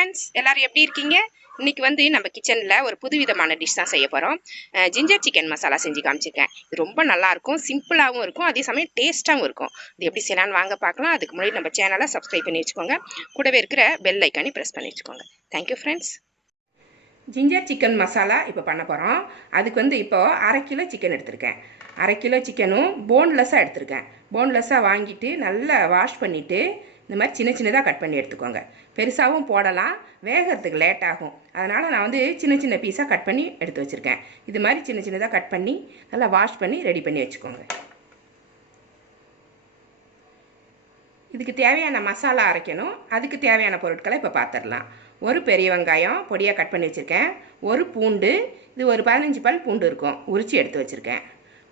Friends, எல்லாரும் எப்படி இருக்கீங்க? இன்னைக்கு வந்து நம்ம கிச்சன்ல ஒரு புதுவிதமான டிஷ் தான் செய்ய போறோம். ஜிஞ்சர் சிக்கன் மசாலா செஞ்சு காமிச்சிருக்கேன். இது ரொம்ப நல்லா இருக்கும், சிம்பிளாகவும் இருக்கும், அதே சமயம் டேஸ்ட்டாகவும் இருக்கும். இது எப்படி செய்யலாம்னு வாங்க பார்க்கலாம். அதுக்கு முன்னாடி நம்ம சேனலை சப்ஸ்கிரைப் பண்ணி வச்சுக்கோங்க. கூடவே இருக்கிற பெல் ஐக்கானி ப்ரெஸ் பண்ணி வச்சுக்கோங்க. Thank you friends. Ginger chicken masala இப்போ பண்ண போகிறோம். அதுக்கு வந்து இப்போது 1/2 கிலோ சிக்கன் எடுத்திருக்கேன். 1/2 கிலோ சிக்கனும் போன்லெஸ்ஸாக எடுத்திருக்கேன். போன்லெஸ்ஸாக வாங்கிட்டு நல்லா வாஷ் பண்ணிவிட்டு இந்த மாதிரி சின்ன சின்னதாக கட் பண்ணி எடுத்துக்கோங்க. பெருசாகவும் போடலாம், வேகிறதுக்கு லேட் ஆகும். அதனால் நான் வந்து சின்ன சின்ன பீஸாக கட் பண்ணி எடுத்து வச்சுருக்கேன். இது மாதிரி சின்ன சின்னதாக கட் பண்ணி நல்லா வாஷ் பண்ணி ரெடி பண்ணி வச்சுக்கோங்க. இதுக்கு தேவையான மசாலா அரைக்கணும். அதுக்கு தேவையான பொருட்களை இப்போ பார்த்துடலாம். ஒரு பெரிய வெங்காயம் பொடியாக கட் பண்ணி வச்சுருக்கேன். ஒரு பூண்டு, இது ஒரு 15 பல் பூண்டு இருக்கும், உரித்து எடுத்து வச்சுருக்கேன்.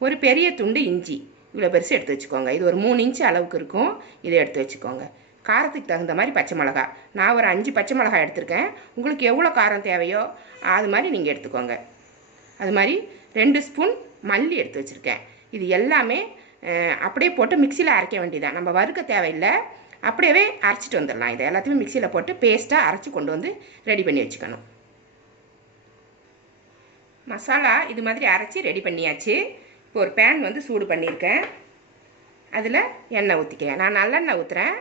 ஒரு பெரிய துண்டு இஞ்சி, இவ்வளோ பெருசு எடுத்து வச்சுக்கோங்க. இது ஒரு 3 இன்ச்சு அளவுக்கு இருக்கும், இதை எடுத்து வச்சுக்கோங்க. காரத்துக்கு தகுந்த மாதிரி பச்சை மிளகா, நான் ஒரு 5 பச்சை மிளகாய் எடுத்திருக்கேன். உங்களுக்கு எவ்வளோ காரம் தேவையோ அது மாதிரி நீங்கள் எடுத்துக்கோங்க. அது மாதிரி 2 ஸ்பூன் மல்லி எடுத்து வச்சுருக்கேன். இது எல்லாமே அப்படியே போட்டு மிக்சியில் அரைக்க வேண்டியதான், நம்ம வறுக்க தேவையில்லை, அப்படியே அரைச்சிட்டு வந்துடலாம். இதை எல்லாத்தையுமே மிக்சியில் போட்டு பேஸ்ட்டாக அரைச்சி கொண்டு வந்து ரெடி பண்ணி வச்சுக்கணும். மசாலா இது மாதிரி அரைச்சி ரெடி பண்ணியாச்சு. இப்போ ஒரு பேன் வந்து சூடு பண்ணியிருக்கேன். அதில் எண்ணெய் ஊற்றிக்கிறேன். நான் நல்லெண்ணெய் ஊற்றுறேன்.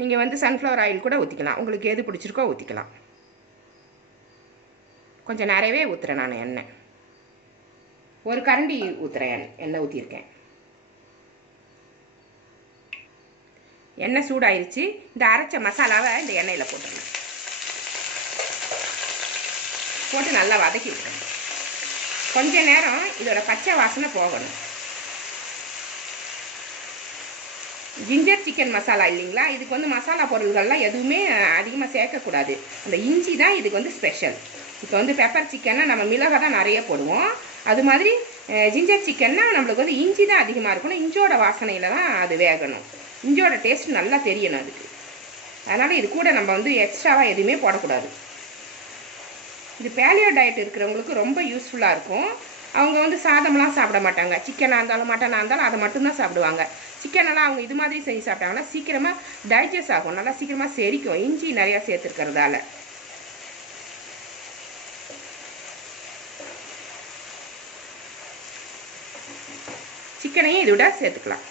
நீங்கள் வந்து சன்ஃப்ளவர் ஆயில் கூட ஊற்றிக்கலாம், உங்களுக்கு எது பிடிச்சிருக்கோ ஊற்றிக்கலாம். கொஞ்சம் நிறையவே ஊற்றுறேன் நான் எண்ணெய். ஒரு கரண்டி ஊற்றுறேன், எண்ணெய் ஊற்றிருக்கேன். எண்ணெய் சூடாயிருச்சு. இந்த அரைச்ச மசாலாவை இந்த எண்ணெயில் போட்டுடலாம். போட்டு நல்லா வதக்கி விட்டுறேன். கொஞ்ச நேரம் இதோட பச்சை வாசனை போகணும். ஜிஞ்சர் சிக்கன் மசாலா இல்லைங்களா, இதுக்கு வந்து மசாலா பொருள்கள்லாம் எதுவுமே அதிகமாக சேர்க்கக்கூடாது. அந்த இஞ்சி தான் இதுக்கு வந்து ஸ்பெஷல். இப்போ வந்து பெப்பர் சிக்கன்னா நம்ம மிளகாய் தான் நிறைய போடுவோம். அது மாதிரி ஜிஞ்சர் சிக்கன்னா நம்மளுக்கு வந்து இஞ்சி தான் அதிகமாக இருக்கணும். இஞ்சியோட வாசனையில் தான் அது வேகணும். இஞ்சியோட டேஸ்ட் நல்லா தெரியணும் அதுக்கு. அதனால் இது கூட நம்ம வந்து எக்ஸ்ட்ராவாக எதுவுமே போடக்கூடாது. இது பேலியோ டயட் இருக்கிறவங்களுக்கு ரொம்ப யூஸ்ஃபுல்லாக இருக்கும். அவங்க வந்து சாதம்லாம் சாப்பிட மாட்டாங்க. சிக்கனாக இருந்தாலும் மட்டனாக இருந்தாலும் அதை மட்டும்தான் சாப்பிடுவாங்க. சிக்கனெல்லாம் அவங்க இது மாதிரி செஞ்சு சாப்பிட்டாங்கன்னா சீக்கிரமாக டைஜஸ்ட் ஆகும், நல்லா சீக்கிரமாக செரிக்கும், இஞ்சி நிறையா சேர்த்துருக்கிறதால. சிக்கனையும் இதோட சேர்த்துக்கலாம்.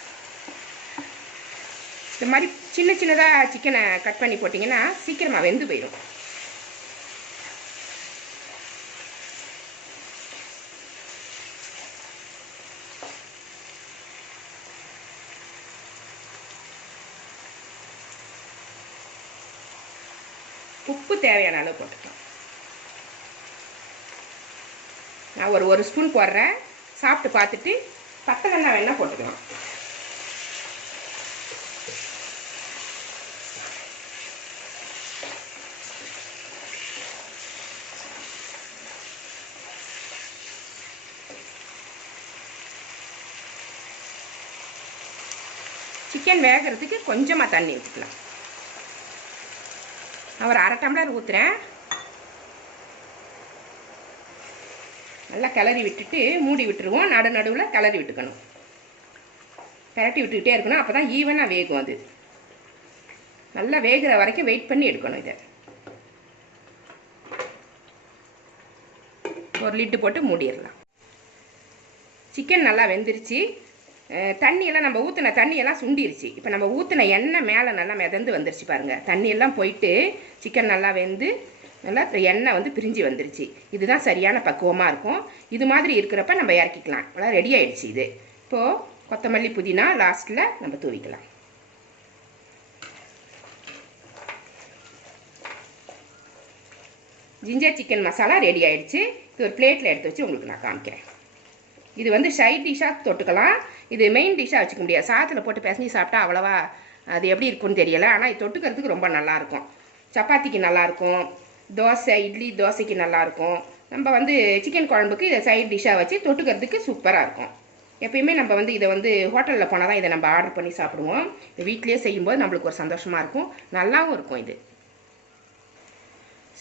இந்த மாதிரி சின்ன சின்னதாக சிக்கனை கட் பண்ணி போட்டிங்கன்னா சீக்கிரமாக வெந்து போயிடும். உப்பு தேவையான அளவு போட்டுக்கலாம். நான் ஒரு ஸ்பூன் போடுறேன். சாப்பிட்டு பார்த்துட்டு பத்தலெண்ணெய் வேணால் போட்டுக்கலாம். சிக்கன் வேகிறதுக்கு கொஞ்சமாக தண்ணி ஊற்றிக்கலாம். நான் ஒரு 1/2 டம்ளர் ஊற்றுறேன். நல்லா கிளறி விட்டுட்டு மூடி விட்டுருவோம். நடுவில் கிளறி விட்டுக்கணும், கிளட்டி விட்டுக்கிட்டே இருக்கணும். அப்போ தான் ஈவனாக வேகும். அது நல்லா வேகிற வரைக்கும் வெயிட் பண்ணி எடுக்கணும். இதை ஒரு லிட்டு போட்டு மூடிடலாம். சிக்கன் நல்லா வெந்துருச்சு. தண்ணியெல்லாம் நம்ம ஊற்றின தண்ணியெல்லாம் சுண்டிருச்சு. இப்போ நம்ம ஊற்றின எண்ணெய் மேலே நல்லா மிதந்து வந்துருச்சு பாருங்கள். தண்ணியெல்லாம் போயிட்டு சிக்கன் நல்லா வெந்து நல்லா எண்ணெய் வந்து பிரிஞ்சு வந்துருச்சு. இதுதான் சரியான பக்குவமாக இருக்கும். இது மாதிரி இருக்கிறப்ப நம்ம இறக்கிக்கலாம். நல்லா ரெடி ஆகிடுச்சு. இது இப்போது கொத்தமல்லி புதினா லாஸ்ட்டில் நம்ம தூவிக்கலாம். ஜிஞ்சர் சிக்கன் மசாலா ரெடி ஆகிடுச்சு. இது ஒரு பிளேட்டில் எடுத்து வச்சு உங்களுக்கு நான் காமிக்கிறேன். இது வந்து சைட் டிஷ்ஷாக தொட்டுக்கலாம். இது மெயின் டிஷ்ஷாக வச்சுக்க முடியாது. சாதத்தில் போட்டு பிசைஞ்சு சாப்பிட்டா அவ்வளோவா அது எப்படி இருக்குன்னு தெரியலை. ஆனால் இது தொட்டுக்கிறதுக்கு ரொம்ப நல்லாயிருக்கும். சப்பாத்திக்கு நல்லாயிருக்கும், தோசை இட்லி தோசைக்கு நல்லாயிருக்கும். நம்ம வந்து சிக்கன் குழம்புக்கு இதை சைட் டிஷ்ஷாக வச்சு தொட்டுக்கிறதுக்கு சூப்பராக இருக்கும். எப்பயுமே நம்ம வந்து இதை வந்து ஹோட்டலில் போனால் தான் இதை நம்ம ஆர்டர் பண்ணி சாப்பிடுவோம். வீட்டிலேயே செய்யும்போது நம்மளுக்கு ஒரு சந்தோஷமாக இருக்கும், நல்லாவும் இருக்கும். இது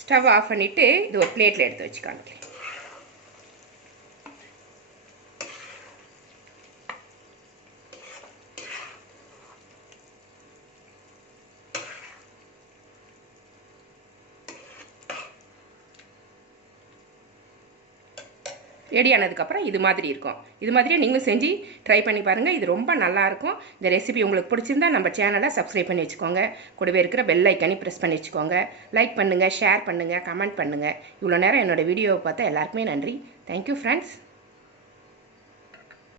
ஸ்டவ் ஆஃப் பண்ணிவிட்டு இது ஒரு பிளேட்டில் எடுத்து வச்சு காமிக்கிறேன். ரெடி ஆனதுக்கப்புறம் இது மாதிரி இருக்கும். இது மாதிரியே நீங்களும் செஞ்சு ட்ரை பண்ணி பாருங்கள். இது ரொம்ப நல்லாயிருக்கும். இந்த ரெசிபி உங்களுக்கு பிடிச்சிருந்தா நம்ம சேனலை சப்ஸ்கிரைப் பண்ணி வச்சுக்கோங்க. கூடவே இருக்கிற பெல் ஐக்கனை ப்ரெஸ் பண்ணி வச்சுக்கோங்க. லைக் பண்ணுங்கள், ஷேர் பண்ணுங்கள், கமெண்ட் பண்ணுங்கள். இவ்வளோ நேரம் என்னோடய வீடியோவை பார்த்தா எல்லாருக்குமே நன்றி. Thank you friends.